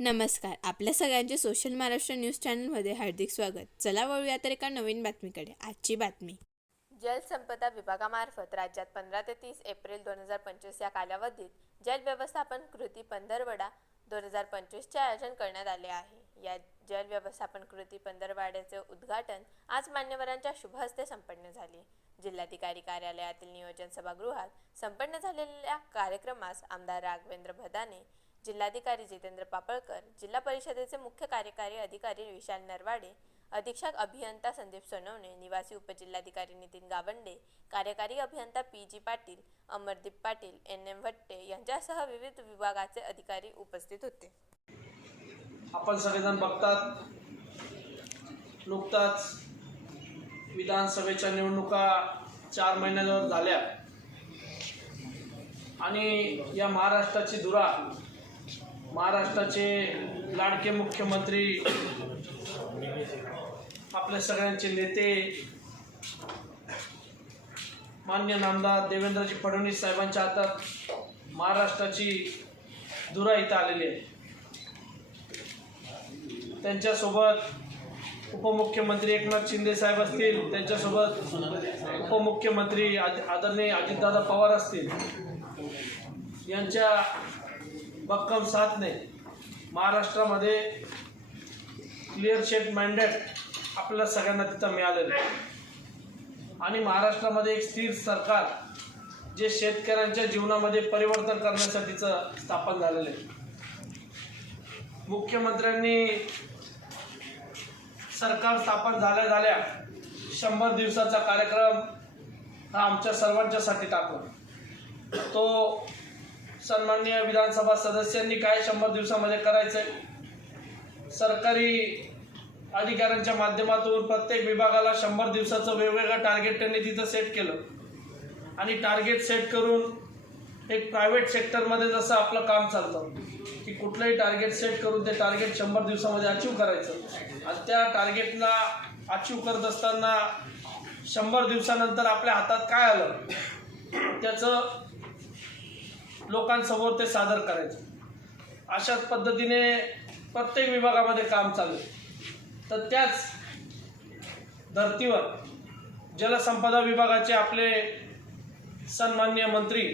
नमस्कार. आपल्या सगळ्यांचे सोशल महाराष्ट्र न्यूज चॅनलमध्ये हार्दिक स्वागत. चला वळूया तर एका नवीन बातमीकडे. आजची बातमी. जलसंपदा विभागामार्फत राज्यात 15 ते 30 एप्रिल 2025 या कालावधीत जल व्यवस्थापन कृती पंधरवडा 2025चे आयोजन करण्यात आले आहे. या जल व्यवस्थापन कृती पंधरवड्याचे उद्घाटन आज मान्यवरांच्या शुभ हस्ते संपन्न झाले. जिल्हाधिकारी कार्यालयातील नियोजन सभागृहात संपन्न झालेल्या कार्यक्रमास आमदार राघवेंद्र भदाने, जिल्हाधिकारी जितेंद्र पापळकर, जिल्हा परिषदेचे मुख्य कार्यकारी अधिकारी विशाल नरवाडे, अधीक्षक अभियंता संदीप सोनवणे, निवासी उपजिल्हाधिकारी नितीन गावंडे, कार्यकारी अभियंता पी.जी. पाटील, अमरदीप पाटील, एन.एम. भट्टे यांच्यासह विविध विभागाचे अधिकारी उपस्थित होते. आपण सगळेजण बघतात, नुकताच विधानसभेच्या निवडणुका 4 महिन्यावर झाल्या आणि या महाराष्ट्राची धुरा, महाराष्ट्राचे लाडके मुख्यमंत्री, आपल्या सगळ्यांचे नेते माननीय नामदार देवेंद्रजी फडणवीस साहेबांच्या हातात महाराष्ट्राची धुरा इथं आलेली आहे. त्यांच्यासोबत उपमुख्यमंत्री एकनाथ शिंदे साहेब असतील, त्यांच्यासोबत उपमुख्यमंत्री आदरणीय अजितदादा पवार असतील, यांच्या भक्कम साथने महाराष्ट्रामध्ये क्लिअर शेट मॅन्डेट आपल्याला सगळ्यांना तिथं मिळालेलं आहे आणि महाराष्ट्रामध्ये एक स्थिर सरकार जे शेतकऱ्यांच्या जीवनामध्ये परिवर्तन करण्यासाठीचं स्थापन झालेलं आहे. मुख्यमंत्र्यांनी सरकार स्थापन झाल्या 100 दिवसाचा कार्यक्रम हा आमच्या सर्वांच्यासाठी टाकला. तो सन्माननीय विधानसभा सदस्यांनी काय 100 दिवसामध्ये करायचं आहे, सरकारी अधिकाऱ्यांच्या माध्यमातून प्रत्येक विभागाला 100 दिवसाचं वेगवेगळं टार्गेट त्यांनी तिथं सेट केलं आणि टार्गेट सेट करून एक प्रायव्हेट सेक्टरमध्ये जसं आपलं काम चालतं की कुठलंही टार्गेट सेट करून ते टार्गेट 100 दिवसामध्ये अचीव करायचं आणि त्या टार्गेटला अचीव करत असताना 100 दिवसानंतर आपल्या हातात काय आलं त्याचं लोकांसमोर ते सादर करायचं. अशाच पद्धतीने प्रत्येक विभागामध्ये काम चालू आहे. तर त्याच धर्तीवर जलसंपदा विभागाचे आपले सन्माननीय मंत्री,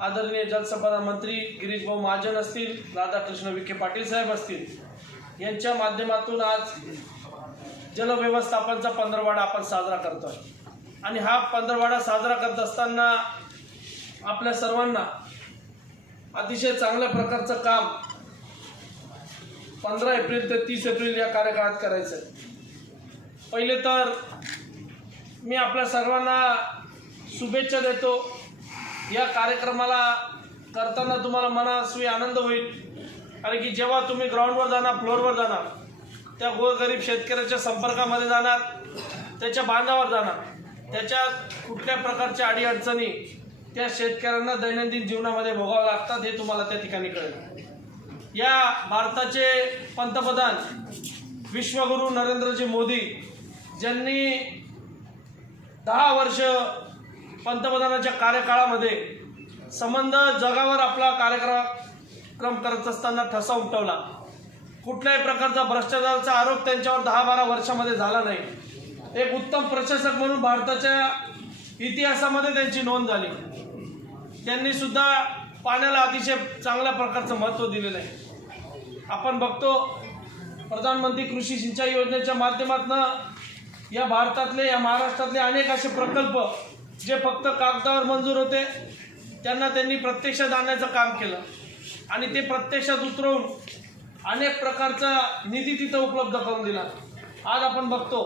आदरणीय जलसंपदा मंत्री गिरीश भाऊ महाजन असतील, राधाकृष्ण विखे पाटील साहेब असतील, यांच्या माध्यमातून आज जलव्यवस्थापनचा पंधरवडा आपण साजरा करतोय आणि हा पंधरवडा साजरा करत असताना आपल्या सर्वांना अतिशय चांगल्या प्रकारचं काम 15 एप्रिल ते 30 एप्रिल या कार्यकाळात करायचं आहे. पहिले तर मी आपल्या सर्वांना शुभेच्छा देतो. या कार्यक्रमाला करताना तुम्हाला मनास्वी आनंद होईल, कारण की जेव्हा तुम्ही ग्राउंडवर जाणार, फ्लोअरवर जाणार, त्या गोरगरीब शेतकऱ्याच्या संपर्कामध्ये जाणार, त्याच्या बांधावर जाणार, त्याच्या कुठल्या प्रकारच्या अडीअडचणी त्या शेतकऱ्यांना दैनंदिन जीवनामध्ये भोगावं लागतात हे तुम्हाला त्या ठिकाणी कळेल. या भारताचे पंतप्रधान विश्वगुरू नरेंद्रजी मोदी ज्यांनी 10 वर्ष पंतप्रधानाच्या कार्यकाळामध्ये संबंध जगावर आपला कार्यक्रम करत असताना ठसा उमटवला. कुठल्याही प्रकारचा भ्रष्टाचाराचा आरोप त्यांच्यावर 10-12 वर्षामध्ये झाला नाही. एक उत्तम प्रशासक म्हणून भारताच्या इतिहासामध्ये त्यांची नोंद झाली. त्यांनी सुद्धा पाण्याला अतिशय चांगल्या प्रकारचं महत्त्व दिलेलं आहे. आपण बघतो प्रधानमंत्री कृषी सिंचाई योजनेच्या माध्यमातून या भारतातले, या महाराष्ट्रातले अनेक असे प्रकल्प जे फक्त कागदावर मंजूर होते त्यांना त्यांनी प्रत्यक्षात आणण्याचं काम केलं आणि ते प्रत्यक्षात उतरवून अनेक प्रकारचा निधी तिथं उपलब्ध करून दिला. आज आपण बघतो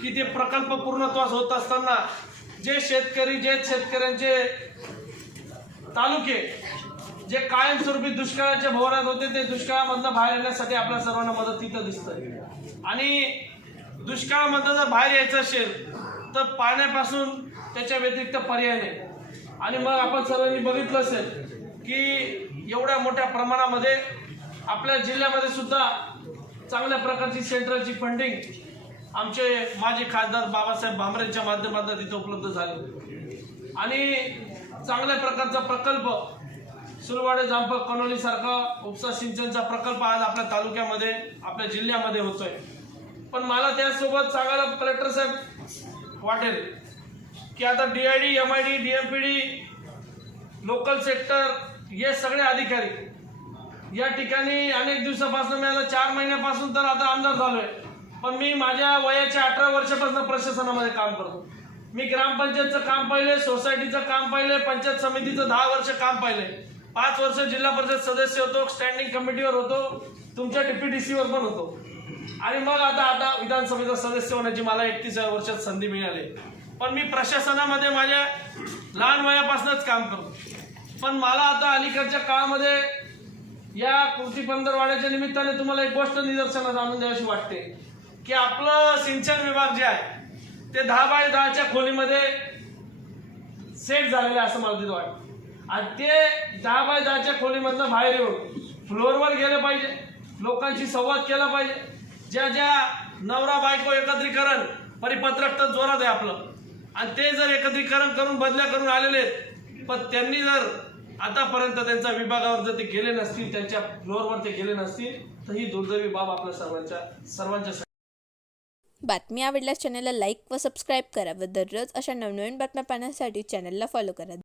की ते प्रकल्प पूर्णत्वास होत असताना जे शेतकऱ्यांचे तालुके जे कायमस्वरूपी दुष्काळाच्या भोवऱ्यात होते ते दुष्काळामधनं बाहेर येण्यासाठी आपल्या सर्वांना मदत तिथं दिसतंय. आणि दुष्काळामधनं जर बाहेर यायचं असेल तर पाण्यापासून त्याच्या व्यतिरिक्त पर्याय नाही. आणि मग आपण सर्वांनी बघितलं असेल की एवढ्या मोठ्या प्रमाणामध्ये आपल्या जिल्ह्यामध्ये सुद्धा चांगल्या प्रकारची सेंट्रलची फंडिंग आमचे माजी खासदार बाबासाहेब भामरेंच्या माध्यमातून तिथे उपलब्ध झाले आणि चांगल्या प्रकारचा प्रकल्प सुलवाडे जांपक कनोली सारखा उपसा सिंचनचा प्रकल्प आज आपल्या तालुक्यामध्ये आपल्या जिल्ह्यामध्ये होतोय. पण मला त्यासोबत सांगायला कलेक्टर साहेब वाटेल की आता DID, MID, DMPD, local sector हे सगळे अधिकारी या ठिकाणी अनेक दिवसापासून मी आता 4 महिन्यापासून तर आता आमदार झालोय. पण मी माझ्या वयाच्या 18 वर्षापासून प्रशासनामध्ये काम करतो. मी ग्रामपंचायतचं काम पाहिले, सोसायटीचं काम पाहिले, पंचायत समितीचं 10 वर्ष काम पाहिले, 5 वर्ष जिल्हा परिषद सदस्य होतो, स्टँडिंग कमिटीवर होतो, तुमच्या DPDCवर पण होतो आणि मग आता विधानसभेचा सदस्य होण्याची मला 31 वर्षात संधी मिळाली. पण मी प्रशासनामध्ये माझ्या लहान वयापासूनच काम करतो. पण मला आता अलीकडच्या काळामध्ये या कृती पंधरवड्याच्या निमित्ताने तुम्हाला एक गोष्ट निदर्शनास आणून द्यावीशी वाटते की आपलं सिंचन विभाग जे आहे ते 10 बाय 10च्या खोलीमध्ये सेट झालेले असं मला तिथं वाटतं. आणि ते 10 बाय 10च्या खोलीमधनं बाहेर येऊन फ्लोअरवर गेलं पाहिजे, लोकांशी संवाद केला पाहिजे. ज्या नवरा बायको एकत्रीकरण परिपत्रक तर जोरात आहे आपलं, आणि ते जर एकत्रीकरण करून बदल्या करून आलेले आहेत, पण त्यांनी जर आतापर्यंत त्यांच्या विभागावर जर ते गेले नसतील, त्यांच्या फ्लोअरवर ते गेले नसतील, तर ही दुर्दैवी बाब आपल्या सर्वांच्या बातमी आवडल्यास चॅनलला लाईक व सबस्क्राईब करा व दररोज अशा नवनवीन बातम्या पाहण्यासाठी चॅनलला फॉलो करा.